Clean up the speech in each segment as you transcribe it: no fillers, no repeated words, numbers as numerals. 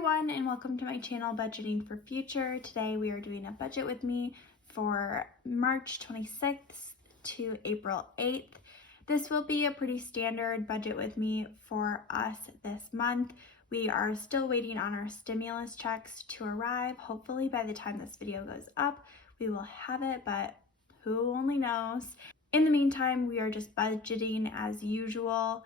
everyone, and welcome to my channel Budgeting for Future. Today we are doing a budget with me for March 26th to April 8th. This will be a pretty standard budget with me for us this month. We are still waiting on our stimulus checks to arrive. Hopefully by the time this video goes up, we will have it, but who only knows. In the meantime, we are just budgeting as usual.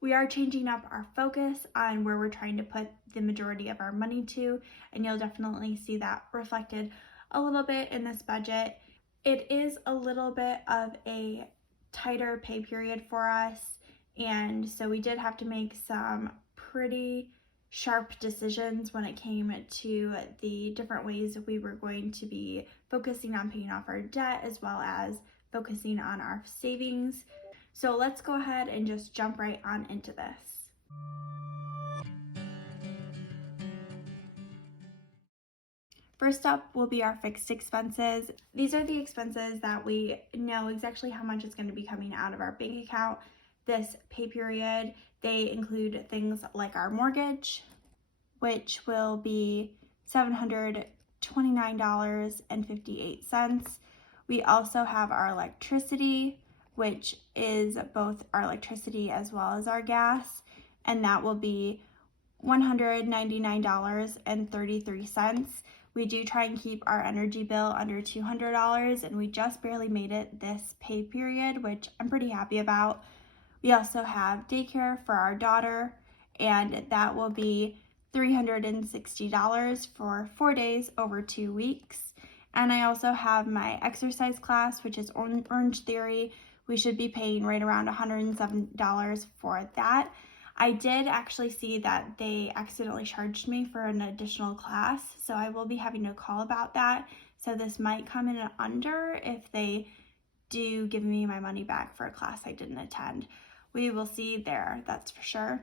We are changing up our focus on where we're trying to put the majority of our money to, and you'll definitely see that reflected a little bit in this budget. It is a little bit of a tighter pay period for us, and so we did have to make some pretty sharp decisions when it came to the different ways we were going to be focusing on paying off our debt as well as focusing on our savings. So let's go ahead and just jump right on into this. First up will be our fixed expenses. These are the expenses that we know exactly how much is going to be coming out of our bank account this pay period. They include things like our mortgage, which will be $729.58. We also have our electricity, which is both our electricity as well as our gas, and that will be $199.33. We do try and keep our energy bill under $200, and we just barely made it this pay period, which I'm pretty happy about. We also have daycare for our daughter, and that will be $360 for 4 days over 2 weeks. And I also have my exercise class, which is Orange Theory. We should be paying right around $107 for that. I did actually see that they accidentally charged me for an additional class, so I will be having to call about that. So this might come in under if they do give me my money back for a class I didn't attend. We will see there, that's for sure.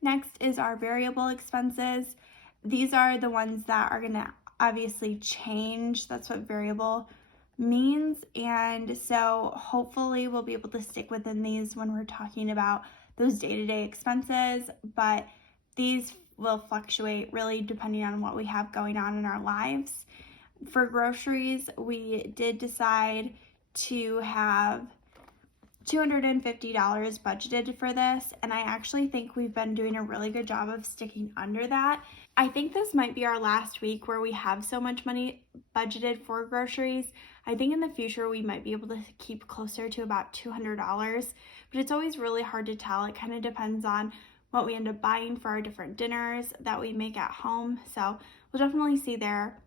Next is our variable expenses. These are the ones that are gonna obviously change. That's what variable means, and so hopefully we'll be able to stick within these when we're talking about those day-to-day expenses, but these will fluctuate really depending on what we have going on in our lives. For groceries, we did decide to have $250 budgeted for this, and I actually think we've been doing a really good job of sticking under that. I think this might be our last week where we have so much money budgeted for groceries. I think in the future we might be able to keep closer to about $200, but it's always really hard to tell. It kind of depends on what we end up buying for our different dinners that we make at home, so we'll definitely see there.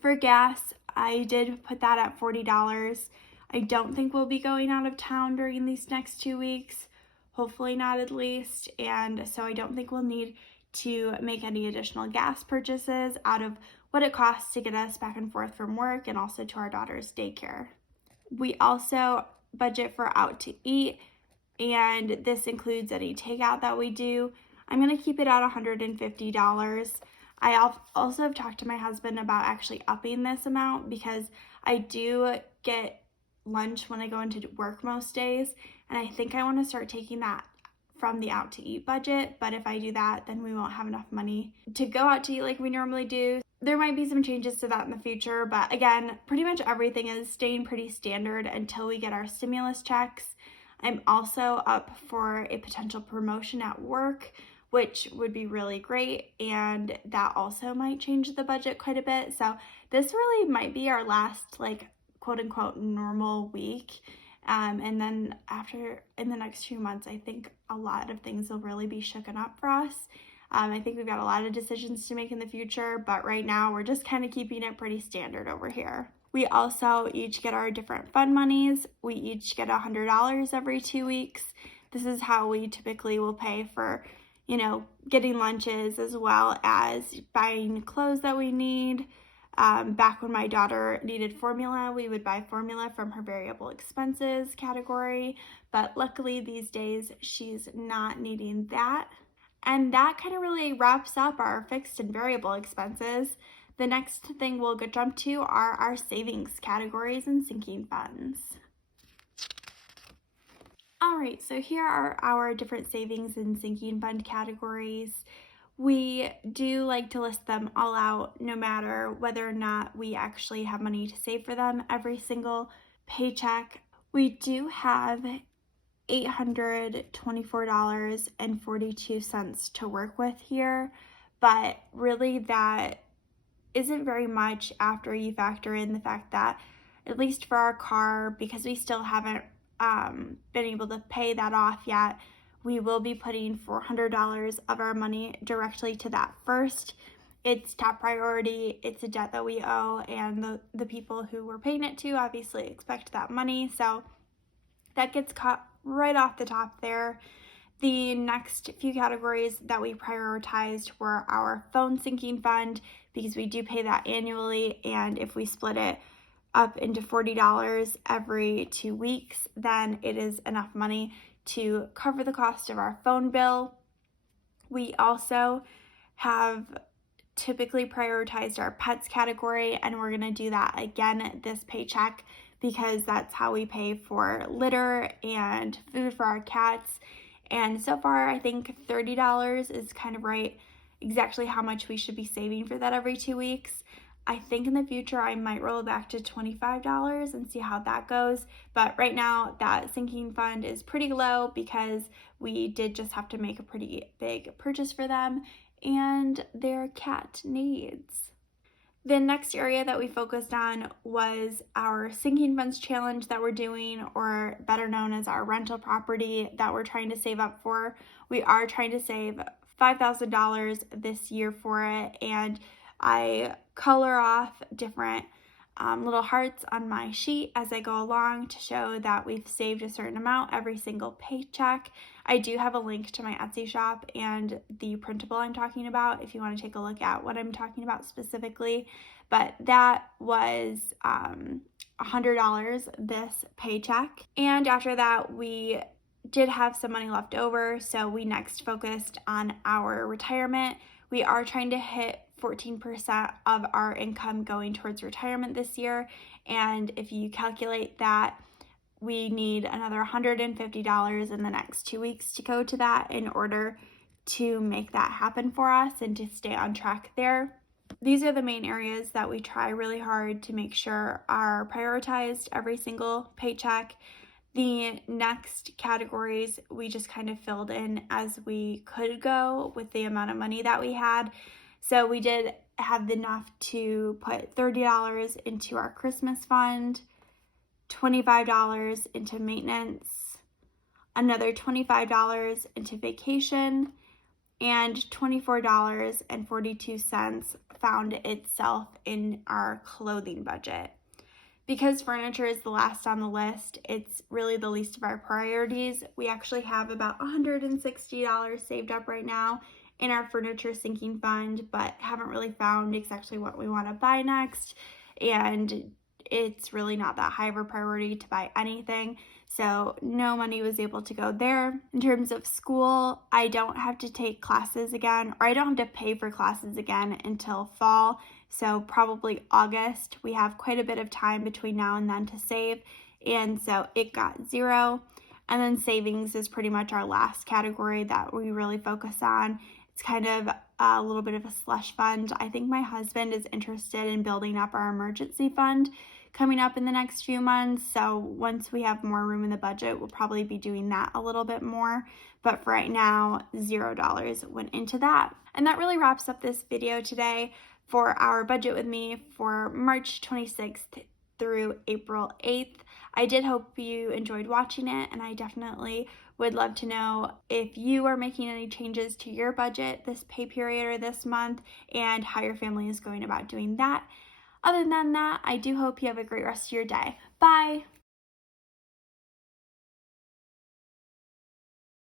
For gas, I did put that at $40. I don't think we'll be going out of town during these next 2 weeks, hopefully not at least, and so I don't think we'll need to make any additional gas purchases out of what it costs to get us back and forth from work and also to our daughter's daycare. We also budget for out to eat, and this includes any takeout that we do. I'm going to keep it at $150. I also have talked to my husband about actually upping this amount because I do get lunch when I go into work most days, and I think I want to start taking that from the out to eat budget, but if I do that, then we won't have enough money to go out to eat like we normally do. There might be some changes to that in the future, but again, pretty much everything is staying pretty standard until we get our stimulus checks. I'm also up for a potential promotion at work, which would be really great, and that also might change the budget quite a bit. So this really might be our last quote unquote normal week. And then in the next few months, I think a lot of things will really be shooken up for us. I think we've got a lot of decisions to make in the future, but right now we're just kind of keeping it pretty standard over here. We also each get our different fund monies. We each get $100 every 2 weeks. This is how we typically will pay for, getting lunches as well as buying clothes that we need. Back when my daughter needed formula, we would buy formula from her variable expenses category, but luckily these days she's not needing that. And that kind of really wraps up our fixed and variable expenses. The next thing we'll jump to are our savings categories and sinking funds. All right, so here are our different savings and sinking fund categories. We do like to list them all out no matter whether or not we actually have money to save for them every single paycheck. We do have $824.42 to work with here, but really that isn't very much after you factor in the fact that, at least for our car, because we still haven't been able to pay that off yet, we will be putting $400 of our money directly to that first. It's top priority. It's a debt that we owe, and the people who we're paying it to obviously expect that money. So that gets cut right off the top there. The next few categories that we prioritized were our phone sinking fund, because we do pay that annually, and if we split it up into $40 every 2 weeks, then it is enough money to cover the cost of our phone bill. We also have typically prioritized our pets category, and we're going to do that again this paycheck, because that's how we pay for litter and food for our cats. And so far, I think $30 is kind of right, exactly how much we should be saving for that every 2 weeks. I think in the future, I might roll it back to $25 and see how that goes. But right now, that sinking fund is pretty low because we did just have to make a pretty big purchase for them and their cat needs. The next area that we focused on was our sinking funds challenge that we're doing, or better known as our rental property that we're trying to save up for. We are trying to save $5,000 this year for it, and I color off different little hearts on my sheet as I go along to show that we've saved a certain amount every single paycheck. I do have a link to my Etsy shop and the printable I'm talking about if you want to take a look at what I'm talking about specifically. But that was $100 this paycheck. And after that, we did have some money left over, so we next focused on our retirement. We are trying to hit 14% of our income going towards retirement this year, and if you calculate that, we need another $150 in the next 2 weeks to go to that in order to make that happen for us and to stay on track there. These are the main areas that we try really hard to make sure are prioritized every single paycheck. The next categories we just kind of filled in as we could go with the amount of money that we had. So we did have enough to put $30 into our Christmas fund, $25 into maintenance, another $25 into vacation, and $24.42 found itself in our clothing budget. Because furniture is the last on the list, it's really the least of our priorities. We actually have about $160 saved up right now in our furniture sinking fund, but haven't really found exactly what we want to buy next. And it's really not that high of a priority to buy anything. So no money was able to go there. In terms of school, I don't have to take classes again, or I don't have to pay for classes again until fall. So probably August. We have quite a bit of time between now and then to save. And so it got $0. And then savings is pretty much our last category that we really focus on. It's kind of a little bit of a slush fund. I think my husband is interested in building up our emergency fund coming up in the next few months. So once we have more room in the budget, we'll probably be doing that a little bit more. But for right now, $0 went into that. And that really wraps up this video today for our budget with me for March 26th through April 8th. I did hope you enjoyed watching it, and I definitely would love to know if you are making any changes to your budget this pay period or this month, and how your family is going about doing that. Other than that, I do hope you have a great rest of your day. Bye!